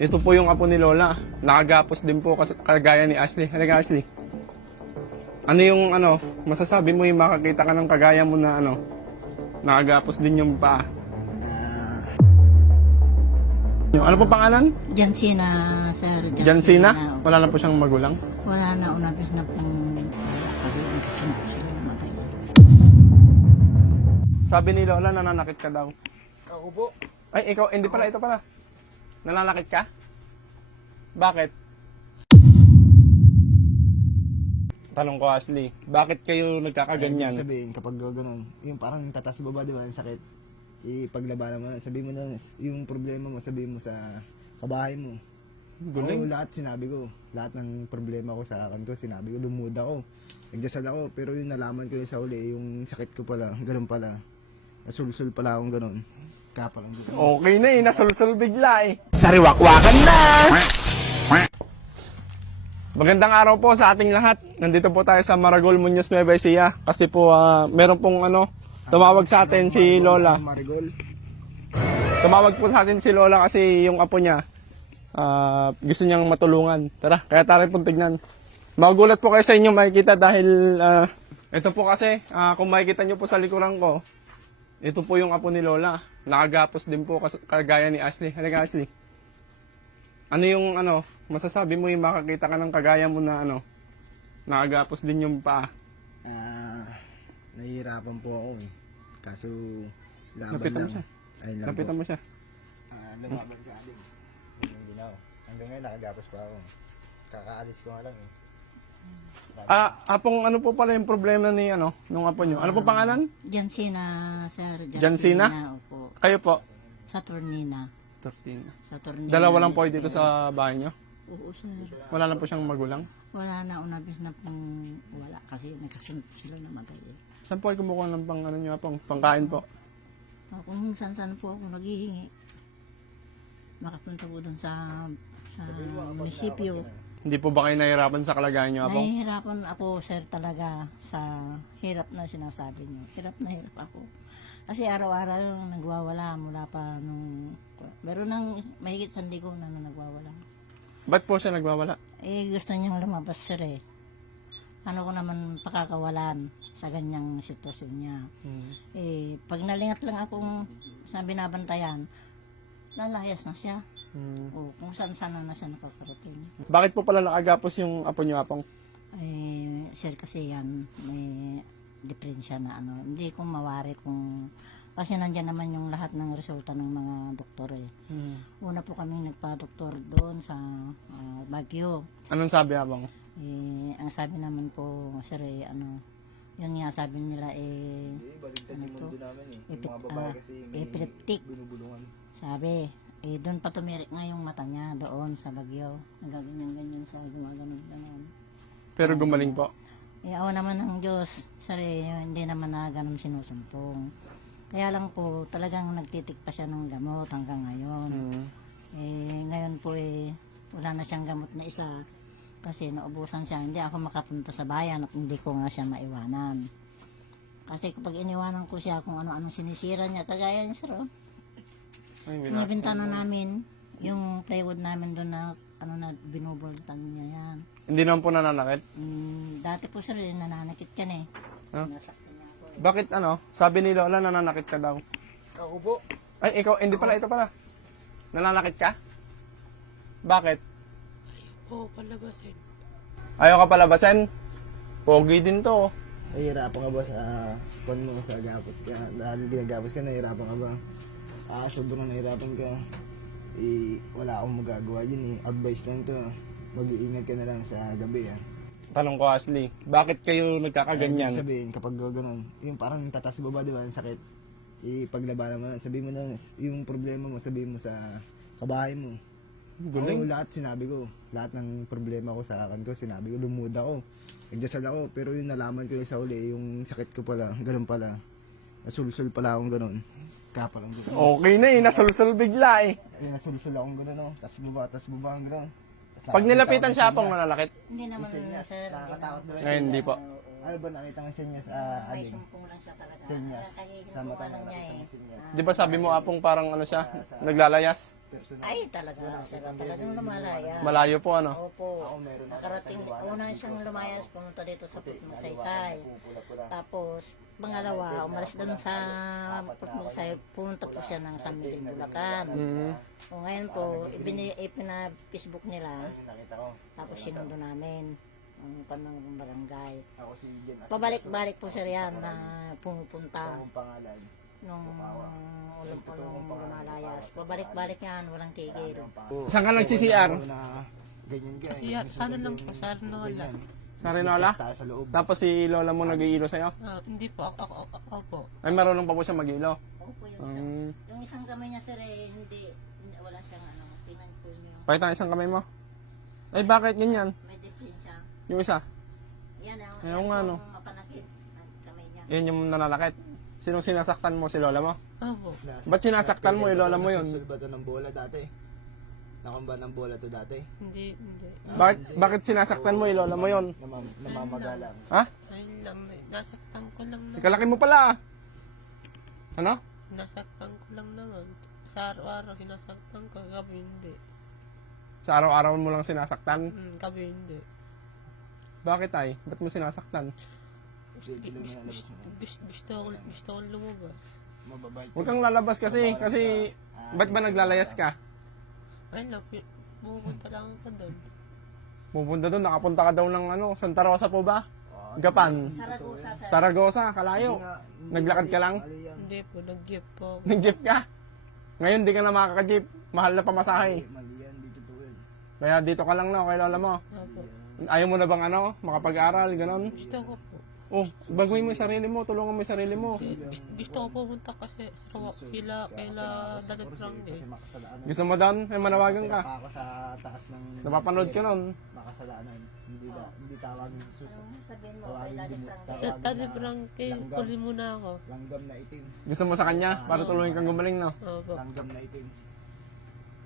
Ito po yung apo ni Lola. Nakagapos din po kagaya ni Ashley. Halika Ashley. Ano yung masasabi mo yung makakita ka ng kagaya mo na nakagapos din yung paa? Ano po pangalan? Jansina, sir. Jansina? Wala na po siyang magulang? Wala na, unabis na pong kasi sila namatay. Sabi ni Lola, nananakit ka daw. Ako po. Ay, ikaw, hindi pala, ito pala. Nananakit ka? Bakit? Tanong ko, Ashley, bakit kayo nagkakaganyan? Ibig sabihin, kapag gano'n, yung parang tatas baba, di ba, ang sakit. Ipaglabanan mo na, sabihin mo na, yung problema mo, sabihin mo sa kabahay mo. Guling. Ako, lahat sinabi ko. Lahat ng problema ko sa akin ko, sinabi ko, lumuda ako. Nagdasal ako, pero yung nalaman ko yung sa uli, yung sakit ko pala, ganun pala. Nasulsul pala akong ganun. Kapalang ganun. Okay na nasulsul bigla Sariwakwakan na! Magandang araw po sa ating lahat. Nandito po tayo sa Maragol Muñoz, Nueva Ecija. Kasi po, meron pong tumawag sa atin si Lola. Marigol. Tumawag po sa atin si Lola kasi yung apo niya, gusto niyang matulungan. Tara, kaya tayo pong tignan. Magulat po kayo sa inyo makikita dahil ito po kasi, kung makikita niyo po sa likuran ko, ito po yung apo ni Lola. Nakagapos din po kagaya ni Ashley. Halika Ashley. Ano yung masasabi mo yung makakita ka ng kagaya mo na nakagapos din yung paa? Nahihirapan po ako eh. Kaso, laban Lapitan mo lang. siya. Ayun lang Lapitan po. mo siya. Lumaban ka din. Yung ginaw. Hanggang ngayon nakagapos pa ako. Kakaalis ko nga lang eh. Apong ano po pala yung problema ni nung apo nyo? Ano po pangalan? Jansina, sir. Jansina? Opo. Kayo po? Saturnina. 13. Saturnina. Dalawa lang po dito sa bahay nyo? Oo, sir. Wala na po siyang magulang? Wala na, unabis na pong wala kasi nagkasunod sila namatay. Saan po ay kumukuha ng pang nyo apong? Pangkain po? Kung saan po ako naghihingi. Makapunta po doon sa munisipyo. Hindi po ba kayo nahihirapan sa kalagayan nyo apong? Nahihirapan ako, sir, talaga sa hirap na sinasabi niyo. Hirap na hirap ako. Kasi araw-araw yung nagwawala mula pa nung... Meron nang mahigit sandi ko na nagwawala. Ba't po siya nagwawala? Gusto niyang lumabas, sir eh. Ano ko naman pakakawalan sa ganyang sitwasyon niya. Pag nalingat lang akong sa binabantayan, lalayas na siya. O kung saan-saan na siya nakakarating. Bakit po pala nakagapos yung apo nyo apong? Sir, kasi yan, may diferensya na hindi ko mawari kung... Kasi nandyan naman yung lahat ng resulta ng mga doktor eh. Una po kaming nagpa-doktor doon sa Baguio. Anong sabi apong? Ang sabi naman po, sir, yun nga sabi nila epileptic. Sabi, doon pa tumirik nga yung mata niya doon sa Baguio. Nagaganyan-ganyan sa gumaganon-ganon. Pero gumaling po? Awa naman ng Diyos, sir, hindi naman na ganun sinusumpong. Kaya lang po, talagang nagtitik pa siya ng gamot hanggang ngayon. Ngayon po wala na siyang gamot na isa. Kasi naubusan siya, hindi ako makapunta sa bayan at hindi ko nga siya maiwanan. Kasi kapag iniwanan ko siya kung ano-anong sinisira niya, kagaya niya, sir, binibintana namin, yung plywood namin doon na, na binubultan niya yan. Hindi naman po nananakit? Dati po, sir, nananakit ka na eh. Huh? Sinasaktan niya ako. Bakit sabi ni Lola nananakit ka daw? Ako po. Ay, ikaw, hindi pala, ito pala. Nananakit ka? Bakit? Oo, palabasin. Ayaw ka palabasin? Pogi din to. Nahihirapan ka ba sa pan mo sa gapos ka? Dahil ginagapos ka, nahihirapan ka ba? Sobrang nahihirapan ka. Wala akong magagawa dyan eh. Advice lang to. Mag-iingat ka na lang sa gabi. Tanong ko, Ashley, bakit kayo nagkakaganyan? Ibig sabihin, kapag gano'n, yung parang tatas baba, di ba, ang sakit. Ipaglabanan mo na, sabihin mo na, yung problema mo, sabihin mo sa kabahay mo. Guling. Ako, lahat sinabi ko. Lahat ng problema ko sa akin ko, sinabi ko, lumuda ako. Nagdasal ako, pero yung nalaman ko yung sa uli, yung sakit ko pala, ganun pala. Nasulsul pala akong ganun. Kapalang ganun. Okay na nasulsul bigla Nasulsul akong ganun, tas baba, ang ganun. Pag nilapitan siya apong nananakit? Hindi naman, sir. Nakakatakot na Ngayon, hindi po. Oo. Ano ba nakita ng senyas may alin? sumpong lang siya talaga. Senyas. Kaya Sa mata lang mo niya nakita eh. ng senyas. Di ba sabi mo apong parang ano siya, naglalayas? Personal. Ay, talaga, sir. Talagang lumalaya. Malayo po ano? Opo. Ako meron na Nakarating, una siyang lumayas, pumunta dito sa Putmagsaysay. Tapos, pangalawa, umalis doon sa Putmagsaysay, pumunta po siya ng San Miguel, Bulacan. Mm. O ngayon po, ipina-Facebook nila, Nakita ko. tapos sinundo namin ang kanang barangay. Ako si Jen. Pabalik-balik po sir yan na pumupunta Akong pangalan. nung ulam-ulam lumalayas. Pabalik-balik yan, walang tigil. Saan ka nag-CCR? Na ganyan ka. Siya, sana lang po, sa Arnola. Sa Rinola? Tayo sa loob. Tapos si lola mo nag-iilo sa'yo? Hindi po, ako po. Ay, marunong pa po siya mag-iilo. Opo, Mm. yung isang kamay niya sir eh, wala siyang ano, tingnan po niyo. Pakita ang isang kamay mo. Ay, bakit ganyan? May diferensya. Yung isa? Yan ang Ayaw nga, no? mapanakit ang kamay niya. Yan yung nananakit. Sinong sinasaktan mo? Si lola mo? Opo. Ba't sinasaktan mo yung lola mo yun? Nasusul ba ito ng bola dati? Nakamba ng bola to dati? Hindi. Bakit sinasaktan mo yung lola mo yun? Namamagalang. Ha? Ayun lang, nasaktan ko lang naman. Ikalaki mo pala ah. Ano? Nasaktan ko lang naman. Sa araw-araw, sinasaktan ko. Gabi hindi. Sa araw-araw mo lang sinasaktan? Gabi hindi. Bakit ay? Ba't mo sinasaktan? Kasi kilo na nalabas mo. Gusto ko lumabas. Mababait. Huwag kang lalabas kasi ba't ba naglalayas ka? Ayun lang, pupunta lang ako doon. Pupunta doon, nakapunta ka daw ng ano, Santa Rosa po ba? Gapan. Saragosa sir. Saragosa, kalayo. Naglakad ka lang? Hindi po, nag-gift po. ako. Nag-jeep ka? Ngayon di ka na makaka-jeep. Mahal na pamasahe. Mali yan, dito to yan. Kaya dito ka lang no, kay lola mo. Opo. Ayaw mo na bang ano, makapag-aral, ganon? Gusto ko po. Oh, baguhin mo yung sarili mo, tulungan mo yung sarili mo. Gusto ko pumunta kasi sa kaila Daddy Frankie. Kasi makasalaan. Gusto mo doon? May manawagan ka. Pa ako sa taas ng Napapanood ka nun. makasalanan. Hindi tawagin ni Jesus. Sabihin mo, Tawagin kay Daddy din- Frankie. tawagin Daddy na Frankie, langgam. kunin mo na ako. Langgam na itim. Gusto mo sa kanya para tulungan kang gumaling, no? Opo. Langgam na itim.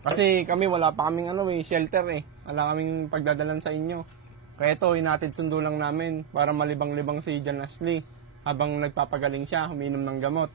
Kasi kami wala pa kaming ano shelter eh. Wala kaming pagdadalan sa inyo. Kaya ito, inatid sundo lang namin para malibang-libang si Jan Ashley habang nagpapagaling siya, uminom ng gamot.